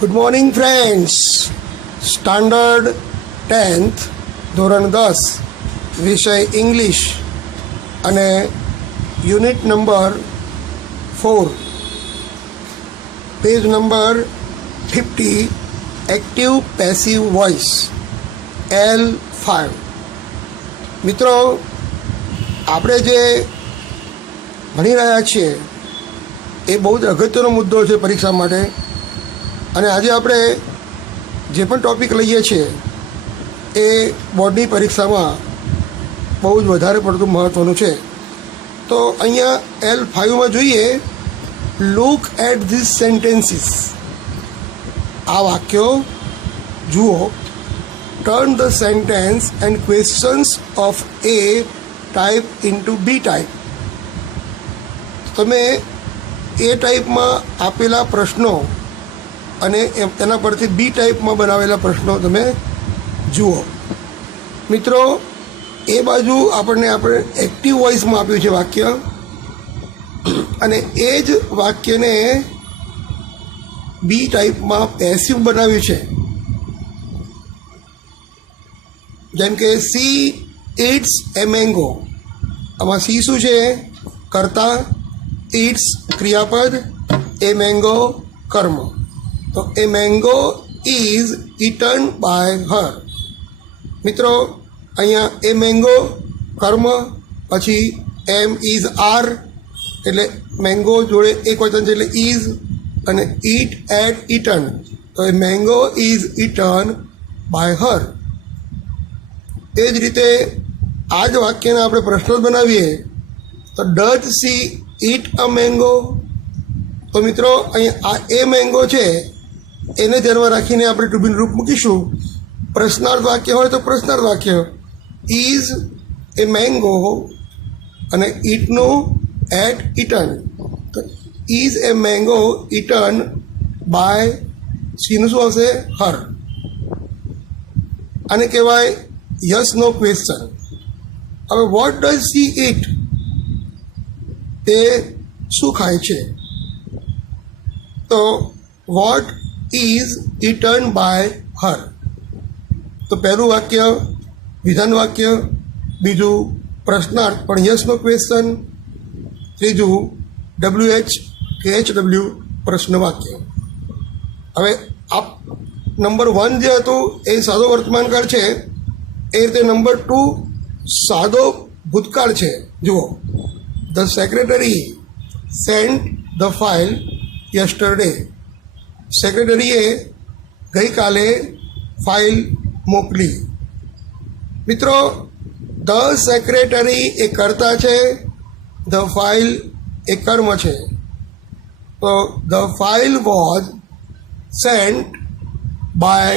Good morning friends. Standard 10th ધોરણ 10 વિષય English અને unit number 4 page number 50 active passive voice L5. મિત્રો, આપણે જે ભણી રહ્યા છીએ એ બહુ જ અગત્યનો મુદ્દો છે પરીક્ષા માટે. અને આજે આપણે જે પણ ટૉપિક લઈએ છીએ એ બોર્ડની પરીક્ષામાં બહુ જ વધારે પડતું મહત્ત્વનું છે. તો અહીંયા L5માં જોઈએ, લુક એટ ધીસ સેન્ટેન્સીસ. આ વાક્યો જુઓ. Turn the sentence and questions of A type into B type. તમે એ ટાઈપમાં આપેલા પ્રશ્નો અને તેના પરથી બી ટાઈપમાં બનાવેલા પ્રશ્નો તમે જુઓ. મિત્રો, એ બાજુ આપણે એક્ટિવ વોઇસમાં આપ્યું છે વાક્ય, અને એ જ વાક્યને બી ટાઈપમાં પેસિવ બનાવ્યું છે. જેમ કે સી ઇટ્સ એ મેંગો. આમાં સી શું છે? કર્તા, ઇટ્સ ક્રિયાપદ, એ મેંગો કર્મ. તો a mango is eaten by હર. મિત્રો, અહીંયા એ મેંગો કર્મ, પછી એમ ઇઝ આર એટલે મેંગો જોડે એક વચન છે એટલે ઇઝ, અને ઇટ એટ ઇટન. તો a mango is eaten by her. એ જ રીતે આ જ વાક્યને આપણે પ્રશ્ન બનાવીએ તો does she eat a mango. તો મિત્રો, અહીંયા આ એ મેંગો છે એને ધ્યાનમાં રાખીને આપણે ટુ બીનું રૂપ મૂકીશું. પ્રશ્નાર્થ વાક્ય હોય તો પ્રશ્નાર્થ વાક્ય ઇઝ એ મેંગો અને ઇટનું એટ ઇટન. તો is a mango eaten by સીનું શું આવશે? હર. આને કહેવાય યસ નો ક્વેશ્ચન. હવે વોટ ડઝ સી ઇટ? તે શું ખાય છે? તો what is eaten by her. તો પહેલું વાક્ય વિધાન વાક્ય, બીજું પ્રશ્નાર્થ પણ યસનો ક્વેશ્ચન, ત્રીજું WH કે HW પ્રશ્ન વાક્ય. હવે આ નંબર 1 જે હતું એ સાદો વર્તમાનકાળ છે, એ રીતે નંબર 2 સાદો ભૂતકાળ છે. જુઓ, the secretary sent the file yesterday. સેક્રેટરીએ ગઈકાલે ફાઇલ મોકલી. મિત્રો, ધ સેક્રેટરી એ કર્તા છે, ધ ફાઇલ એ કર્મ છે. તો the file was sent by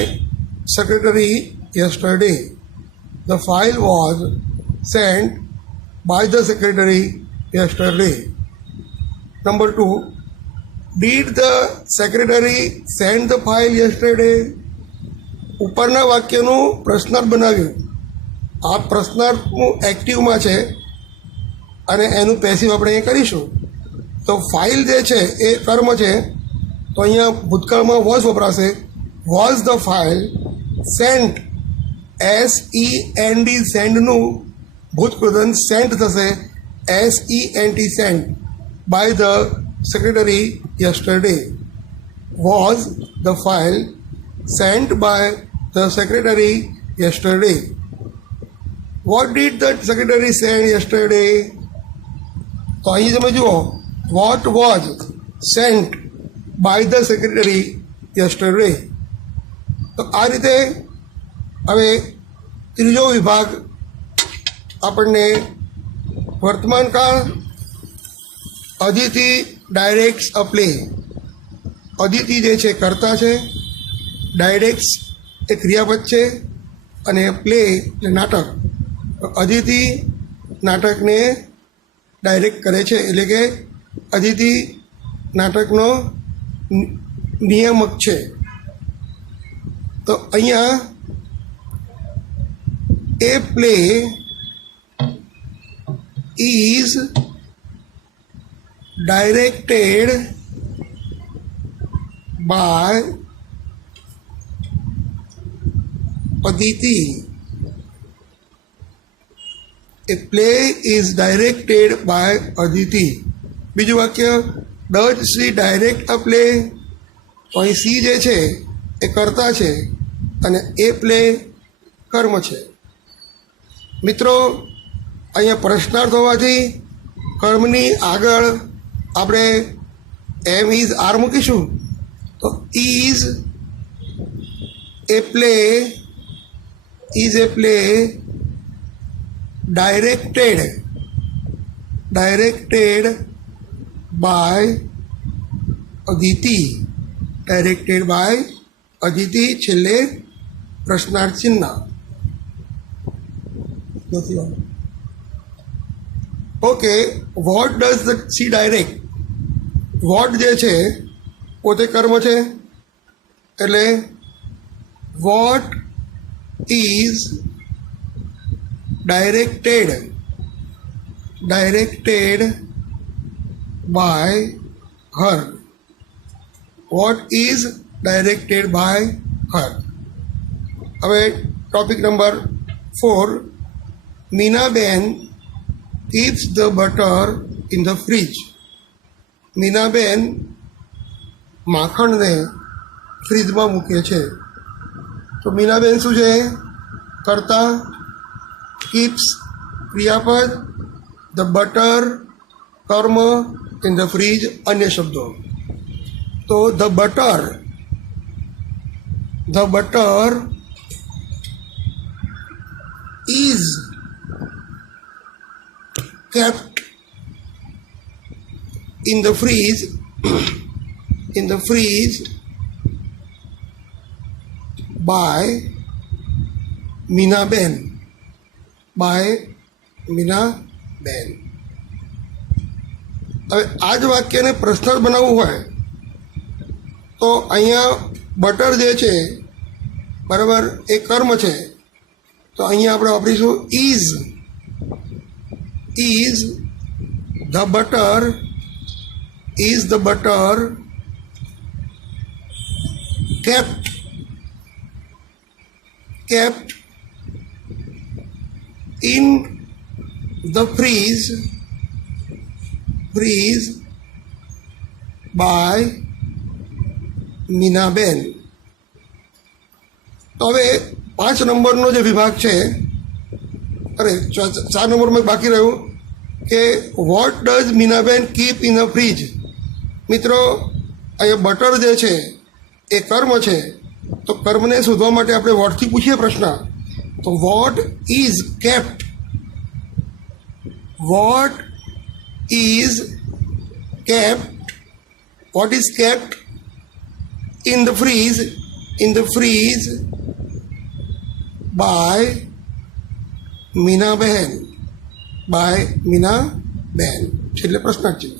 secretary yesterday. The file was sent by the secretary yesterday. Number 2, did the secretary send the file yesterday. ઉપરના વાક્યનું પ્રશ્નાર્થ બનાવ્યું. આ પ્રશ્નાર્થનું એક્ટિવમાં છે અને એનું પેસિવ આપણે અહીં કરીશું. તો ફાઇલ જે છે એ કર્મ છે, તો અહીંયા ભૂતકાળમાં વોઝ વપરાશે. Was the file sent, SEND સેન્ડનું ભૂતકૃદન સેન્ટ થશે, SENT sent by the secretary yesterday. Was the file sent by the secretary yesterday? What did the secretary send yesterday? તો અહીં તમે જુઓ, what was sent by the secretary yesterday. તો આ રીતે હવે ત્રીજો વિભાગ આપણને વર્તમાનકાળ, અદિતિ ડાયરેક્ટ્સ અ પ્લે. અદિતિ જે છે કર્તા છે, ડાયરેક્ટ્સ એ ક્રિયાપદ છે, અને પ્લે એટલે નાટક. અદિતિ નાટકને ડાયરેક્ટ કરે છે, એટલે કે અદિતિ નાટકનો નિયામક છે. તો અહીંયા a play is directed by Aditi. A play is directed by Aditi. બીજું વાક્ય, does she direct a play? તો અહીં સી જે છે એ કર્તા છે અને એ પ્લે કર્મ છે. મિત્રો, અહીંયા પ્રશ્નાર્થ હોવાથી કર્મની આગળ આપણે એમ ઇઝ આર મૂકીશું. તો is a play directed by Aditi, છેલ્લે પ્રશ્નાર્થ ચિહ્ન. Okay, what does she direct? What જે છે પોતે કર્મ છે, એટલે what is directed by her. What is directed by her. હવે topic number 4, Meenaben keeps the butter in the fridge. Meenaben માખણને ફ્રીજમાં મૂકે છે. તો મીનાબેન શું છે? કર્તા, કીપ્સ ક્રિયાપદ, ધ બટર કર્મ, ઇન ધ ફ્રીજ અન્ય શબ્દો. તો the butter is kept in the freeze by Meenaben. હવે આ જ વાક્યને પ્રશ્નાર્થ બનાવવું હોય તો અહીંયા બટર જે છે બરાબર એ કર્મ છે, તો અહીંયા આપણે વાપરીશું is the butter kept in the freeze by Meenaben. તો હવે 5 નંબરનો જે વિભાગ છે, 4 નંબરમાં બાકી રહ્યું કે what does Meenaben keep in a fridge. મિત્રો, અહીંયા બટર જે છે એ કર્મ છે, તો કર્મને શોધવા માટે આપણે વોટથી પૂછીએ પ્રશ્ન. તો what is kept in the freeze by Meenaben. છેલ્લે પ્રશ્નાર્થ ચિહ્ન.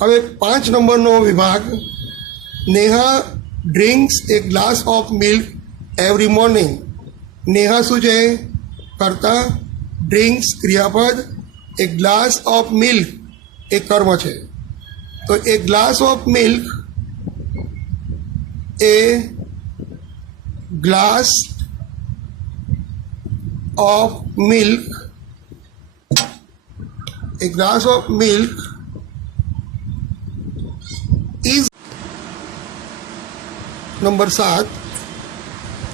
હવે 5 નંબરનો વિભાગ, Neha drinks a glass of milk every morning. Neha શું છે? કર્તા, ડ્રિંક્સ ક્રિયાપદ, એ ગ્લાસ ઓફ મિલ્ક એ કર્મ છે. તો a glass of milk a glass of milk is number 7,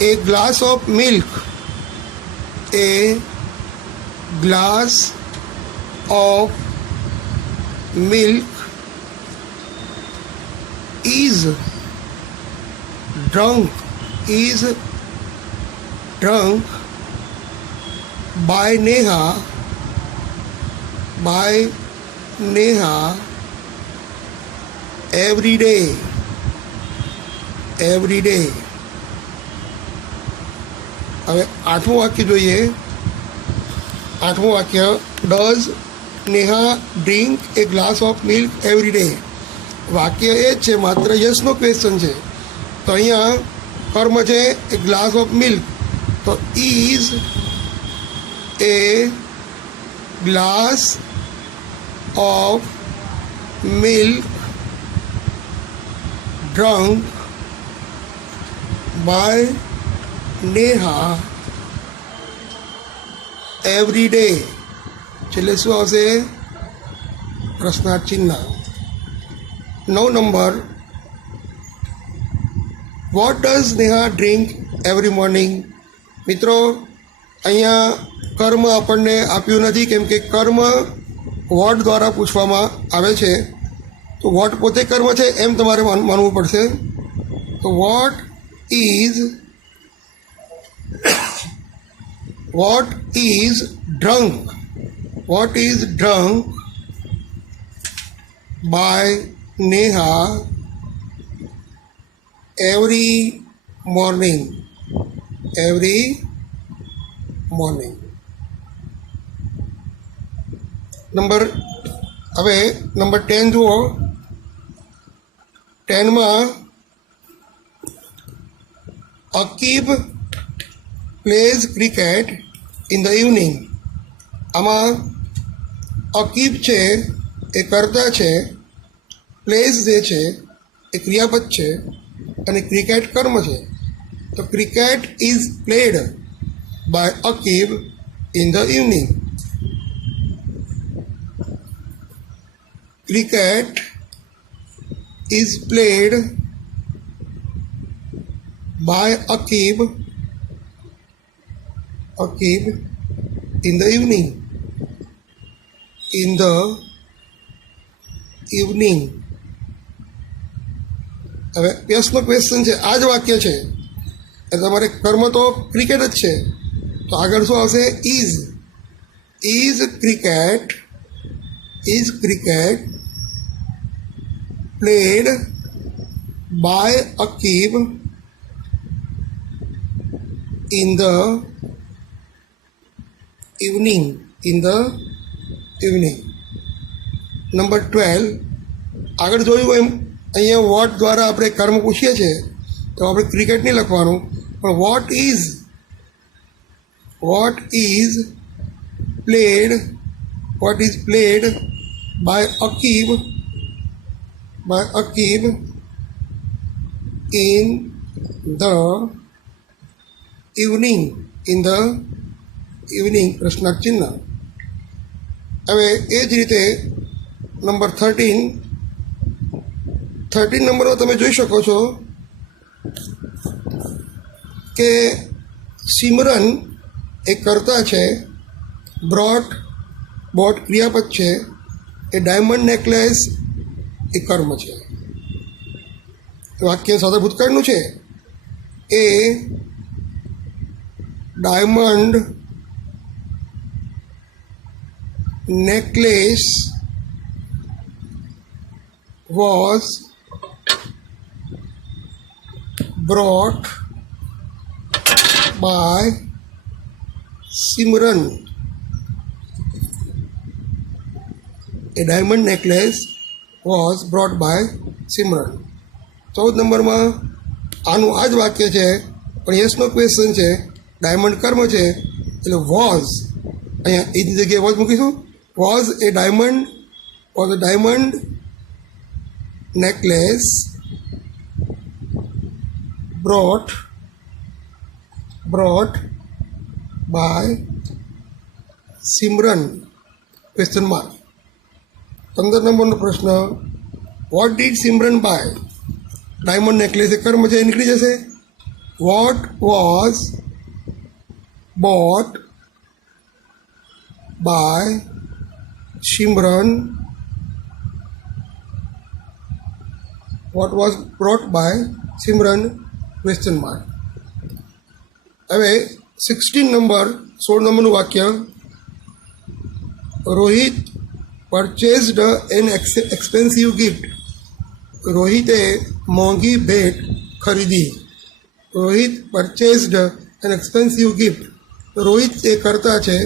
a glass of milk is drunk by Neha every day. હવે 8મું વાક્ય જોઈએ. 8મું વાક્ય, does Neha drink A glass of milk every day. વાક્ય એ જ છે, માત્ર યસનો ક્વેશ્ચન છે. તો અહીંયા કર્મ છે એ ગ્લાસ ઓફ મિલ્ક, તો is A glass of milk drunk by Neha every day છેલ્લે શું આવશે પ્રશ્નાર્થ ચિહ્ન 9 number what does Neha drink every morning મિત્રો અહીંયા કર્મ આપણને આપ્યું નથી કેમ કે કર્મ વોટ દ્વારા પૂછવામાં આવે છે તો વોટ પોતે કર્મ છે એમ તમારે માનવું પડશે તો what is drunk by Neha every morning. Number 10 જુઓ 10માં Aqib plays cricket in the evening આમાં અકીબ છે એ કર્તા છે પ્લેઝ જે છે એ ક્રિયાપદ છે અને ક્રિકેટ કર્મ છે તો cricket is played by Aqib in the evening cricket is played by Akib in the evening. હવે યસનો ક્વેશ્ચન છે આ જ વાક્ય છે એટલે તમારે કર્મ તો ક્રિકેટ જ છે તો આગળ શું આવશે is cricket played by Akib in the evening. Number 12 આગળ જોયું એમ અહીંયા વોટ દ્વારા આપણે કર્મ પૂછીએ છીએ તો આપણે ક્રિકેટ નહીં લખવાનું પણ what is played by Akib in the evening પ્રશ્નાર્થ ચિહ્ન હવે એ જ રીતે નંબર 13 નંબરમાં તમે જોઈ શકો છો કે સિમરન એ કર્તા છે બોટ ક્રિયાપદ છે એ ડાયમંડ નેકલેસ એ કર્મ છે વાક્ય સાથે ભૂતકાળનું છે a diamond necklace was brought by Simran. A diamond necklace was brought by Simran. 14 નંબરમાં આનું આ જ વાક્ય છે પણ યસનો ક્વેશ્ચન છે ડાયમંડ કર્મ છે એટલે વોઝ અહીંયા એની જગ્યાએ વોઝ મૂકીશું was a diamond necklace brought by Simran question mark 15 નંબરનો પ્રશ્ન what did Simran buy diamond necklace એ કર્મ છે નીકળી જશે what was bought by Simran what was brought by Simran question mark હવે 16 નંબરનું વાક્ય Rohit purchased an expensive gift રોહિતે મોંઘી ભેટ ખરીદી Rohit purchased an expensive gift Rohit એ કર્તા છે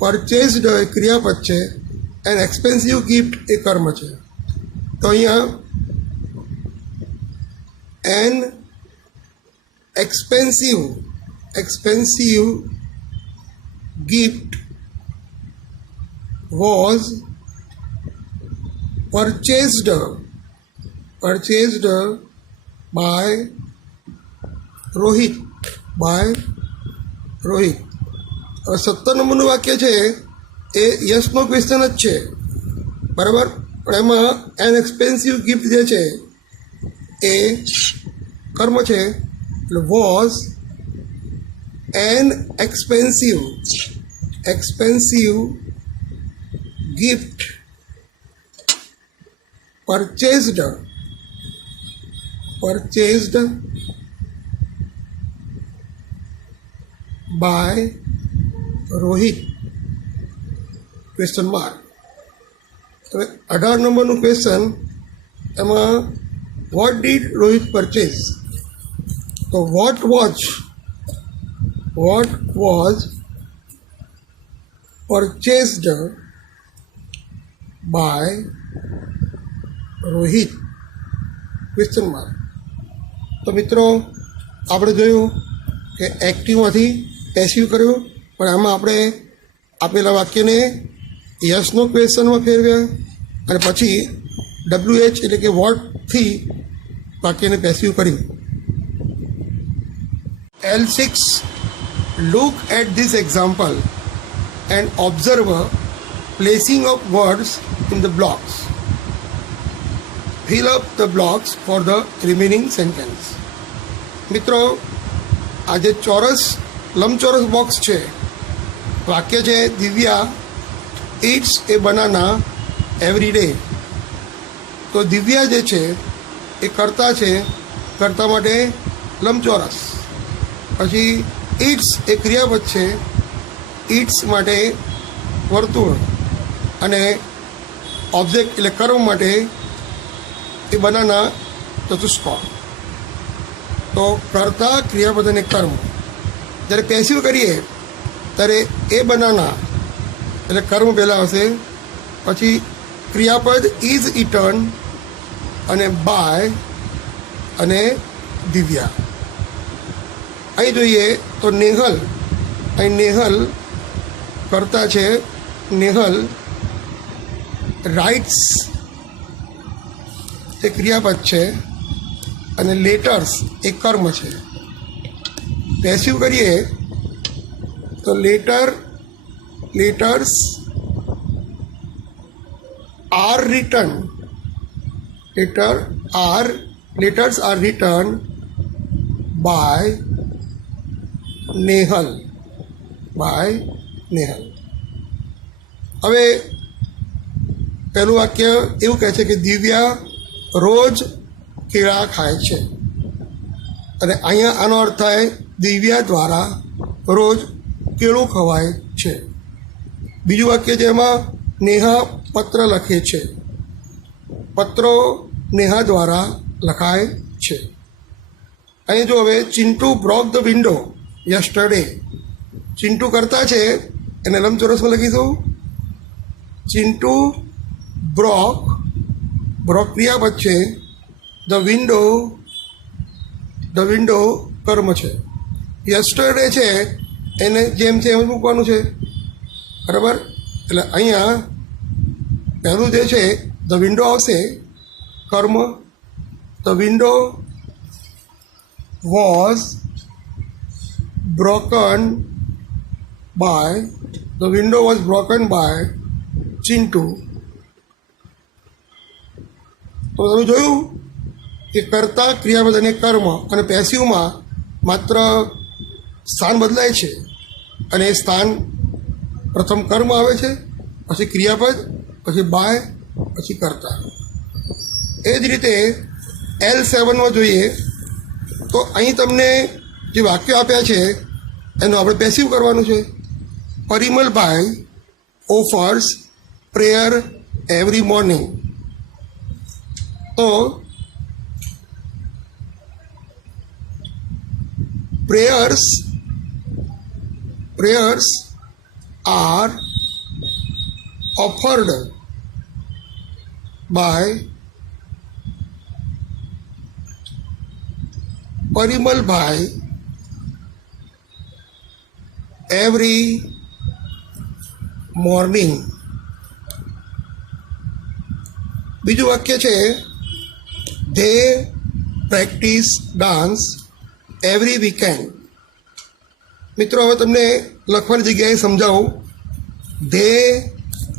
પરચેઝડ એ ક્રિયાપદ છે એન એક્સપેન્સિવ ગિફ્ટ એ કર્મ છે તો અહીંયા an expensive gift was purchased by Rohit by Rohit. હવે 17 નંબરનું વાક્ય છે એ યસનો ક્વેશ્ચન જ છે, બરાબર. પણ એમાં એન એક્સપેન્સિવ ગિફ્ટ જે છે એ કર્મ છે, એટલે was an expensive gift purchased by Rohit question mark. હવે 18 નંબરનું ક્વેશ્ચન, એમાં વોટ ડીડ રોહિત પરચેઝ? તો what was purchased by Rohit question mark. તો મિત્રો આપણે જોયું કે એક્ટિવમાંથી પેસિવ કર્યું, પણ આમાં આપણે આપેલા વાક્યને યસનો ક્વેશ્ચનમાં ફેરવ્યા અને પછી WH એટલે કે વોટથી વાક્યને પેસિવ કર્યું. L6, look at this example and observe placing of words in the blocks. Fill up the blocks for the remaining sentence. મિત્રો, આ જે લંબચોરસ બોક્સ છે, વાક્ય છે Divya eats a banana every day. તો દિવ્યા જે છે એ કર્તા છે, કર્તા માટે લંબચોરસ. પછી ઇટ્સ એ ક્રિયાપદ છે, ઇટ્સ માટે વર્તુળ. અને ઓબ્જેક્ટ એટલે કર્મ માટે એ બનાના ચતુષ્કોણ. તો કર્તા, ક્રિયાપદ અને કર્મ. જ્યારે પેસિવ કરીએ ત્યારે એ બનાના એટલે કર્મ પહેલાં આવશે, પછી ક્રિયાપદ ઇઝ ઇટન અને બાય અને દિવ્યા. અહીં જોઈએ તો નેહલ, અહીં નેહલ કરતા છે, નેહલ રાઇટ્સ એ ક્રિયાપદ છે અને લેટર્સ એ કર્મ છે. પેસિવ કરીએ તો letters are return by Nehal. હવે પહેલું વાક્ય એવું કહે છે કે દિવ્યા રોજ કેળા ખાય છે, અને અહીંયા આનો અર્થ થાય દિવ્યા દ્વારા રોજ કેળું ખવાય છે. બીજું વાક્ય જેમાં નેહા પત્ર લખે છે, પત્રો નેહા દ્વારા લખાય છે. અહીં જો હવે Chintu broke the window yesterday. Chintu કરતા છે એને લંબચોરસમાં લખીશું ચિન્ટુ બ્રોક ક્રિયાપદ છે, ધ વિન્ડો કર્મ છે. યસ્ટરડે છે એને જેમ છે એમ મૂકવાનું છે, બરાબર. એટલે અહીંયા પહેલું જે છે ધ વિન્ડો આવશે કર્મ. The window was broken by Chintu. તો તમે જોયું કે કર્તા, ક્રિયાપદ અને કર્મ અને પેસિવમાં માત્ર સ્થાન બદલાય છે, અને એ સ્થાન પ્રથમ કર્મ આવે છે, પછી ક્રિયાપદ, પછી બાય, પછી કર્તા. એ જ રીતે L7માં જોઈએ તો અહીં તમને જે વાક્યો આપ્યા છે એનું આપણે પેસિવ કરવાનું છે. Parimalbhai offers prayer every morning. તો prayers are offered by Parimalbhai every morning. બીજું વાક્ય છે they practice dance every weekend. મિત્રો હવે તમને લખવાની જગ્યાએ સમજાવું. ધ્યેય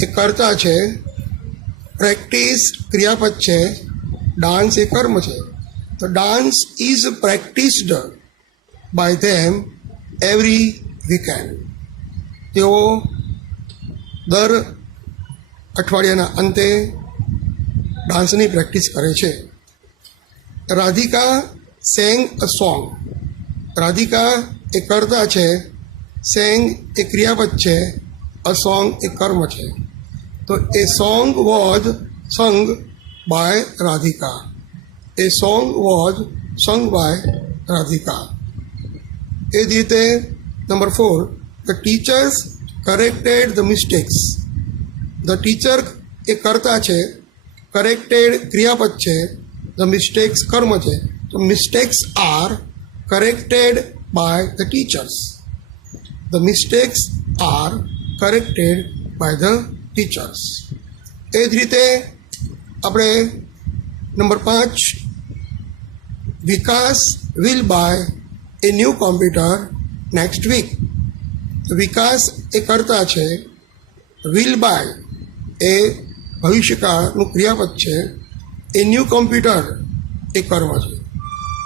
એ કર્તા છે, પ્રેક્ટિસ ક્રિયાપદ છે, ડાન્સ એ કર્મ છે. તો dance is practised by them every weekend. તેઓ દર અઠવાડિયાના અંતે ડાન્સની પ્રેક્ટિસ કરે છે. Radhika sang a song. Radhika એ કર્તા છે, સેંગ એ ક્રિયાપદ છે, અ સોંગ એ કર્મ છે. તો a song was sung by Radhika. A song was sung by Radhika. એ જ રીતે number 4, the teachers corrected the mistakes. The teacher એ કર્તા છે, કરેક્ટેડ ક્રિયાપદ છે, ધ મિસ્ટેક્સ કર્મ છે. તો mistakes are corrected by the teachers. The mistakes are corrected by the teachers. એ જ રીતે આપણે number 5, Vikas will buy a new computer next week. Vikas એ કર્તા છે, વિલ બાય એ ભવિષ્યકાળનું ક્રિયાપદ છે, એ ન્યૂ કોમ્પ્યુટર એ કર્મ છે.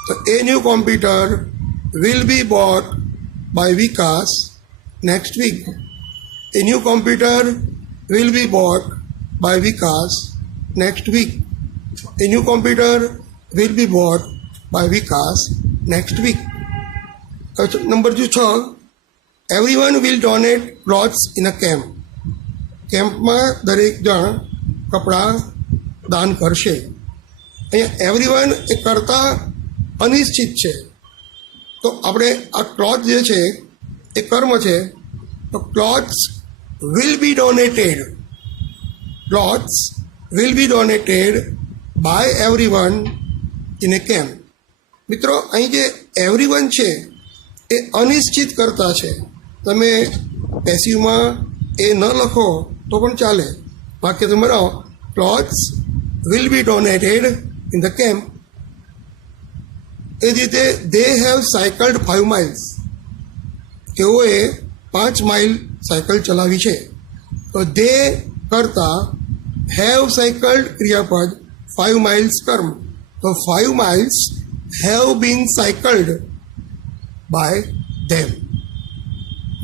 તો a new computer will be bought by Vikas next week. A new computer will be bought by Vikas next week. A new computer will be bought by Vikas next week. Number 6, everyone will donate clothes in a camp. કેમ્પમાં દરેક જણ કપડાં દાન કરશે. અહીંયા everyone એ કરતાં અનિશ્ચિત છે. તો આપણે આ ક્લોથ જે છે એ કર્મ છે. તો clothes will be donated. Clothes will be donated by everyone in A camp. મિત્રો અહીં જે એવરીવન છે એ અનિશ્ચિત કરતા છે. તમે પેસિવમાં એ ન લખો તો પણ ચાલે. વાક્ય તમે બનાવો, clothes will be donated in the camp. એ જ રીતે દે હેવ સાયકલ્ડ 5 miles. તેઓએ 5 માઇલ સાયકલ ચલાવી છે. તો દે કરતા હેવ સાયકલ્ડ ક્રિયાપદ, 5 miles કર્મ. તો 5 miles have been cycled by them.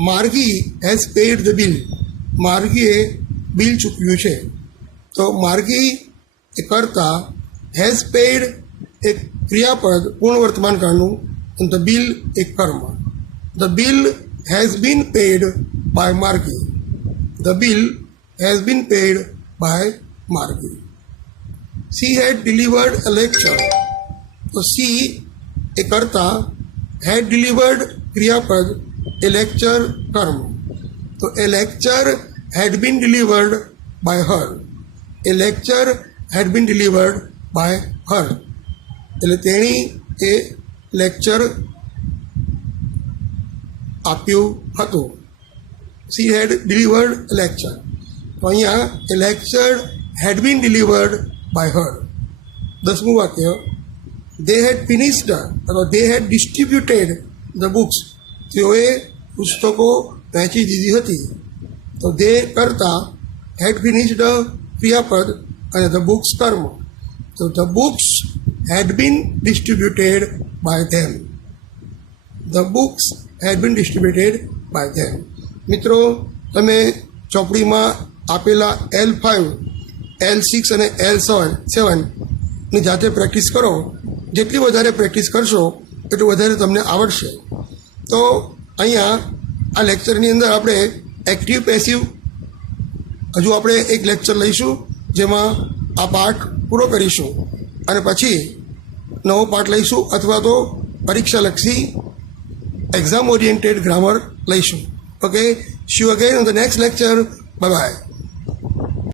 Margi has paid the bill. માર્ગીએ બિલ ચૂકવ્યું છે. તો માર્ગી એ કરતા, હેઝ પેડ એ ક્રિયાપદ પૂર્ણ વર્તમાનકાળનું, અને ધ બિલ એ કર્મ. The bill has been paid by Margi. The bill has been paid by Margi. She had delivered a lecture. તો સી એ કરતા, હેડ ડિલિવર્ડ ક્રિયાપદ એ લેક્ચર કર્મ. તો a lecture had been delivered by her. A lecture had been delivered by her. એટલે તેણી એ લેક્ચર આપ્યું હતું. She had delivered lecture. તો અહીંયા a lecture had been delivered by her. 10મું વાક્ય, દે હેડ ફિનિશ્ડ અથવા દે હેડ ડિસ્ટ્રીબ્યુટેડ ધ બુક્સ. તેઓએ પુસ્તકો વહેંચી દીધી હતી. તો દે કરતા, હેડ ફિનિશ્ડ ક્રિયાપદ અને ધ બુક્સ કર્મ. તો the books had been distributed by them. The books had been distributed by them. મિત્રો તમે ચોપડીમાં આપેલા L5, L6 અને L7 ની જાતે પ્રેક્ટિસ કરો. જેટલી વધારે પ્રેક્ટિસ કરશો એટલું વધારે તમને આવડશે. તો અહીંયા આ લેક્ચરની અંદર આપણે એક્ટિવ પેસિવ હજુ આપણે એક લેક્ચર લઈશું, જેમાં આ પાઠ પૂરો કરીશું અને પછી નવો પાઠ લઈશું અથવા તો પરીક્ષાલક્ષી એક્ઝામ ઓરિએન્ટેડ ગ્રામર લઈશું. Okay, C you again on the next lecture. Bye bye.